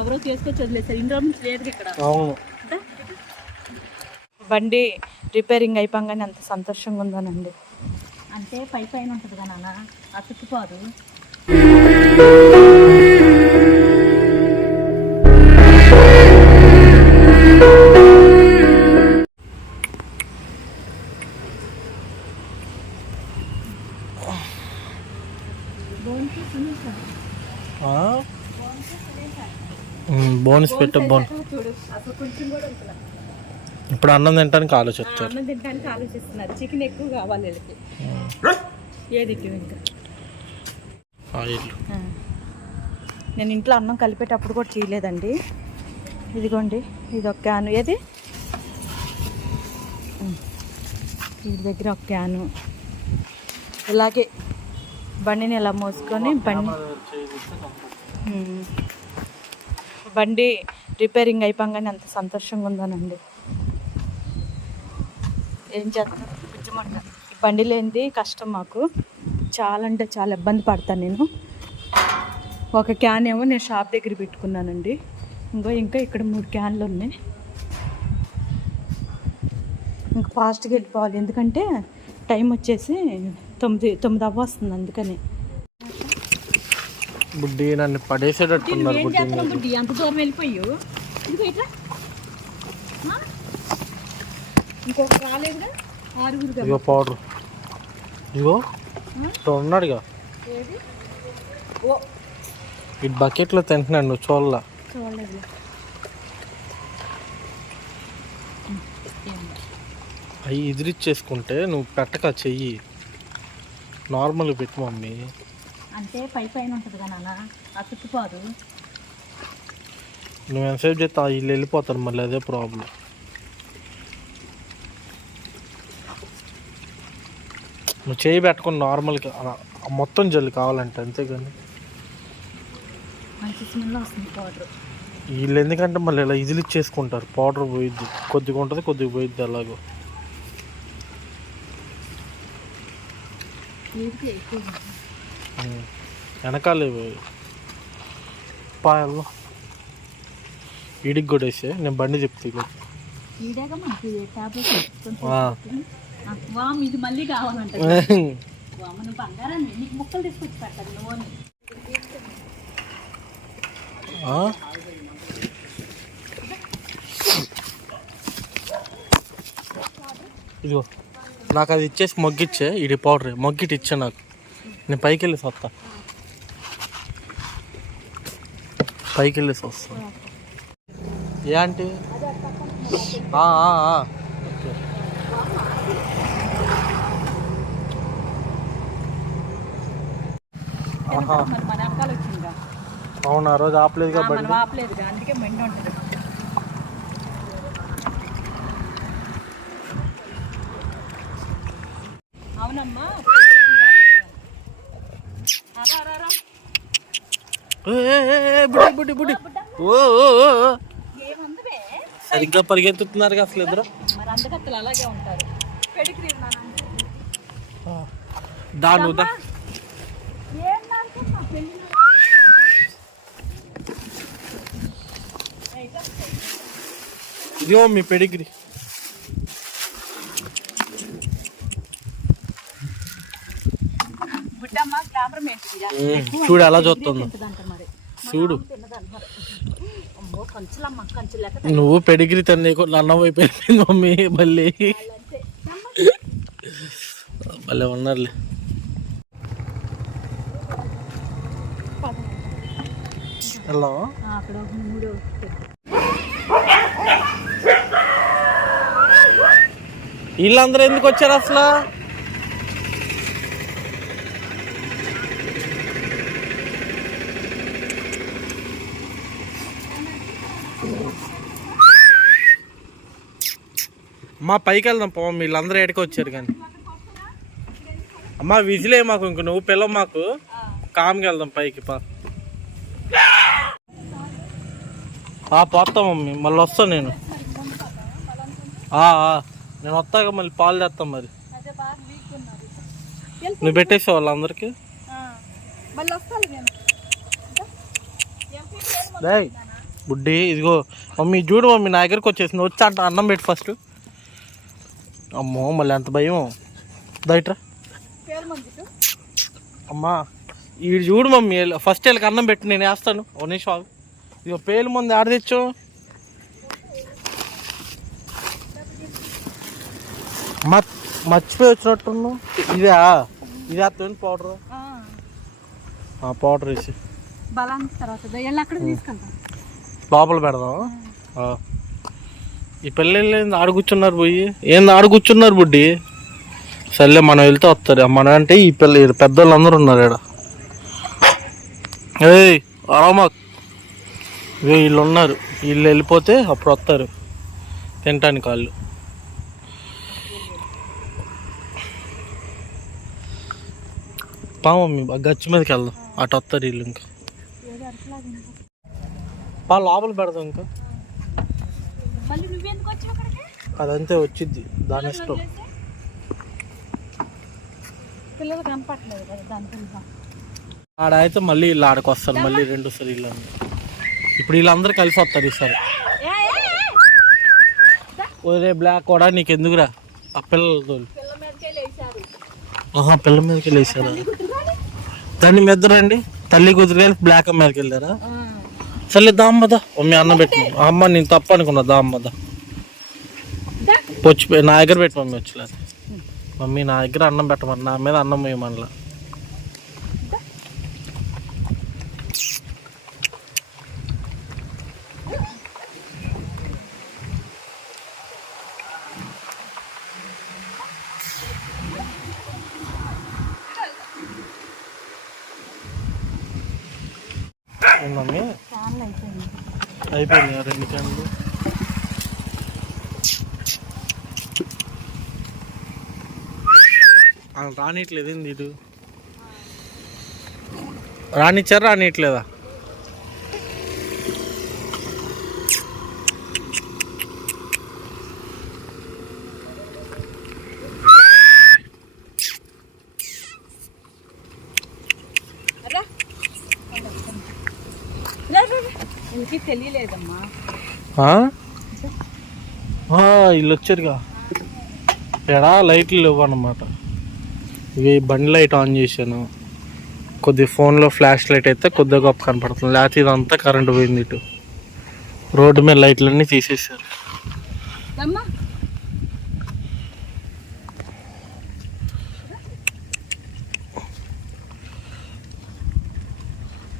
ఎవరో తీసుకొచ్చి వదిలేసారు ఇన్ని రోజుల నుంచి లేదు ఇక్కడ. అవును. బండి రిపేరింగ్ అయిపోగానే అంత సంతోషంగా ఉందనండి. అంటే పై పైన ఉంటుంది కదా నాన్న. ఆ చుట్టుపోదు. బోనస్ పెట్ట బోన్ ఇప్పుడు అన్నం తినడానికి ఆలోచిస్తారు. అన్నం తినడానికి ఆలోచిస్తున్నారు. చికెన్ ఎక్కువ కావాలి వీళ్ళకి. ఏది ఇంకా? ఆయిల్. నేను ఇంట్లో అన్నం కలిపేటప్పుడు కూడా చేయలేదండి. ఇదిగోండి ఇది ఒక క్యాను ఏది. వీడి దగ్గర ఒక క్యాను ఇలాగే బండిని ఇలా మోసుకొని బండి. బండి రిపేరింగ్ అయిపోగానే అంత సంతోషంగా ఉందనండి. ఏం చేస్తాను ఈ బండి లేనిది కష్టం మాకు. చాలా అంటే చాలా ఇబ్బంది పడతాను నేను. ఒక క్యాన్ ఏమో నేను షాప్ దగ్గర పెట్టుకున్నానండి. ఇంకో ఇంకా ఇక్కడ మూడు క్యాన్లు ఉన్నాయి. ఇంకా ఫాస్ట్గా వెళ్ళిపోవాలి. ఎందుకంటే టైం వచ్చేసి తొమ్మిది తొమ్మిది అవ్వ వస్తుంది అందుకని. బుడ్డి నన్ను పడేసేటట్టున్నారు బుడ్డి అంత దూరం వెళ్ళిపోయు? ఇంకొక రాలేదుగా? ఇగో పౌడర్. ఇగో ఇక్కడ ఉన్నాడుగా. ఇటు బకెట్లో తింటున్నాడు నువ్వు చూడాల. చూడలేదు. అవి ఎదిరిచ్చేసుకుంటే నువ్వు పెట్టక చెయ్యి. నార్మల్గా పెట్టు మమ్మీ. అంటే పై పైన ఉంటుంది కదా నాన్న ఆ చుట్టుపోదు. నువ్వు ఎంతసేపు చేస్తే వీళ్ళు వెళ్ళిపోతారు మళ్ళీ అదే ప్రాబ్లం నువ్వు చేయి పెట్టుకుని నార్మల్గా అలా మొత్తం జల్లు కావాలంటే అంతేగాని మంచి స్మెల్ వస్తుంది పౌడర్ వీళ్ళు ఎందుకంటే మళ్ళీ ఇలా ఇదిలిచ్చేసుకుంటారు పౌడర్ పోయిద్ది. కొద్దిగా ఉంటుంది కొద్దిగా పోయిద్ది అలాగో. ఎక్కువ. వెనకాలే పోయి. పాయల్లో. వీడికి కూడా వేసే నేను బండి చెప్తా ఇది మళ్ళీ కావాలంట. బంగారాన్ని నీకు ముక్కలు తీసుకొచ్చి పెట్టాలి నువ్వు? ఇదిగో నాకు అది ఇచ్చేసి మొగ్గిచ్చే ఇది పౌడర్ మొగ్గిటి ఇచ్చే నాకు. నేను పైకి వెళ్ళేసి వస్తా పైకి వెళ్ళేసి వస్తా ఏ ఆంటీ. ఓకే. అవును రోజు ఆపలేదుగా బండి? మనం ఆపలేదుగా అందుకే మెండి ఉంటుంది అవునమ్మా పెట్టేసిన tablet. అరా, అరా, అరా. ఏ, ఏ, ఏ, ఏ, బుడ్డి బుడ్డి బుడ్డి ఓ ఓ, ఓ, ఓ. ఏముందివే సరిగ్గా పరిగెత్తుతున్నారు అసలు ఇద్దరు మరి అందగత్తలు అలాగే ఉంటారు. పెడిగ్రీ దా నువ్వు దా. ఏం నానుకున్నా పెళ్ళి ఇదిగో మీ పెడిగ్రీ చూడు ఎలా చూస్తుందో. చూడు. నువ్వు పెడిగ్రీ తను అన్నం అయిపోయింది మమ్మీ మళ్ళీ. భలే ఉన్నారులే. హలో. అక్కడ ఒక మూడు వీళ్ళందరూ ఎందుకు వచ్చారు అసలు? అమ్మా పైకి వెళ్దాం పో వీళ్ళందరూ ఏడికి వచ్చారు కానీ. అమ్మా విజిలే మాకు ఇంక నువ్వు పిల్ల మాకు. కామ్కి వెళ్దాం పైకి పా. పోతా మమ్మీ మళ్ళీ వస్తా నేను. నేను వస్తాక మళ్ళీ పాలు తెస్తాం మరి. నువ్వు పెట్టేసావు వాళ్ళందరికీ వస్తాను బుడ్డి ఇదిగో మమ్మీ చూడు మమ్మీ నా దగ్గరికి వచ్చేసింది. వచ్చి అంట అన్నం పెట్టి ఫస్ట్. అమ్మో మళ్ళీ ఎంత భయం? దయట్రా అమ్మా ఈడు చూడు మమ్మీ ఫస్ట్ వీళ్ళకి అన్నం పెట్టి నేను వేస్తాను. ఓ నిమిషం ఆగు. ఇదిగో పేలు ముందు ఆడ తెచ్చు మర్చి మర్చిపోయి వచ్చినట్టున్నావు. ఇదా ఇదే అత్తని పౌడర్ పౌడర్ వేసి. లోపల పెడదాం. ఈ పిల్లలు ఏంది? ఆడ కూర్చున్నారు పోయి ఏంది ఆడ కూర్చున్నారు బుడ్డి? సర్లే మనం వెళ్తే వస్తారు. మన అంటే ఈ పిల్ల పెద్దోళ్ళు అందరూ ఉన్నారు ఇక్కడ ఏయ్ ఆరామా ఇగో వీళ్ళు ఉన్నారు వీళ్ళు వెళ్ళిపోతే అప్పుడు వస్తారు. తినటానికి వాళ్ళు. పా మమ్మీ గచ్చు మీదకి వెళ్దాం. అటు వస్తారు వీళ్ళు ఇంకా. పా లోపల పెడదాం ఇంకా. మళ్ళీ నువ్వెందుకు వచ్చావు అక్కడికి? అదంతే వచ్చింది దాని ఇష్టం. పిల్లలు కనపట్లేదు కదా దాని పిల్లలు ఆడ అయితే మళ్ళీ వీళ్ళు ఆడకు వస్తారు మళ్ళీ రెండు సారి వీళ్ళు ఇప్పుడు వీళ్ళందరూ కలిసి వస్తారు ఈసారి. ఒరే బ్లాక్ కూడా నీకు ఎందుకురా? ఆ పిల్లలు తోలు పిల్ల మీదకే లేచారు. ఆహా పిల్ల మీదకి వెళ్ళేసారా దాన్ని మీద రండి. తల్లి కలిసి బ్లాక్ మీదకి వెళ్ళారా? సర్లే దామ్మదా. మీ అన్నం పెట్టు. అమ్మ నేను తప్ప అనుకున్నా దామ్మదా. పొచ్చి నా దగ్గర పెట్టు మమ్మీ వచ్చలేదు మమ్మీ నా దగ్గర అన్నం పెట్టమని నా మీద అన్నం వేయమనలా. మమ్మీ? అయిపోయింది రెండు క్యాన్లు. రానిట్లేదు ఏంది ఇటు రానిచ్చారా రానిట్లేదా? తెలియలేదమ్మా? ఆ, వీళ్ళు వచ్చారుగా. ఎడా లైట్లు లేవు అనమాట ఇవి బండి లైట్ ఆన్ చేశాను. కొద్ది ఫోన్లో ఫ్లాష్ లైట్ అయితే కొద్దిగా గొప్ప కనపడుతుంది. లేకపోతే ఇదంతా కరెంట్ పోయింది ఇటు. రోడ్డు మీద లైట్లన్నీ తీసేసారు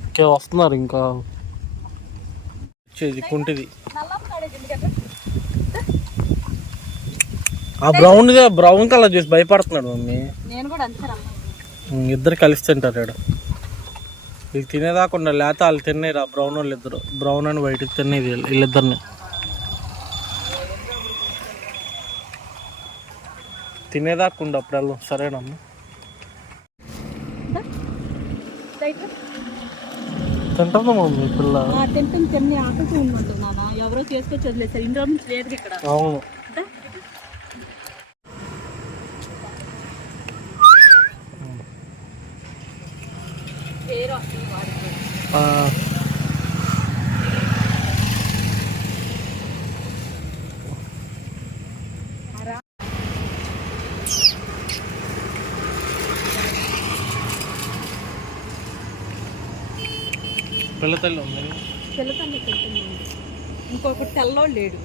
ఓకే వస్తున్నారు ఇంకా. వచ్చేది కుంటిది. ఆ బ్రౌన్ బ్రౌన్ కలర్ చూసి భయపడుతున్నాడు మమ్మీ. ఇద్దరు కలిసి తింటారు వీళ్ళు తినేదాకుండా లేకపోతే వాళ్ళు తినేరు ఆ బ్రౌన్ వాళ్ళు ఇద్దరు. బ్రౌన్ అని వైట్ తినేది వీళ్ళు- వీళ్ళిద్దరిని. తినేదాకుండా అప్పుడు సరేనమ్మా. తింటుందా మమ్మీ పిల్ల. తింటుంది తిన్ని ఆకలితో ఉన్నట్టు నాన్న. ఎవరో చేసుకొచ్చి వదిలేసారు ఇన్ని రోజుల నుంచి లేదు ఇక్కడ. అవును. దా. పేరు పిల్లతల్లి ఉంది. పిల్లతల్లి ఇంకొకటి తెల్లోడు లేడు.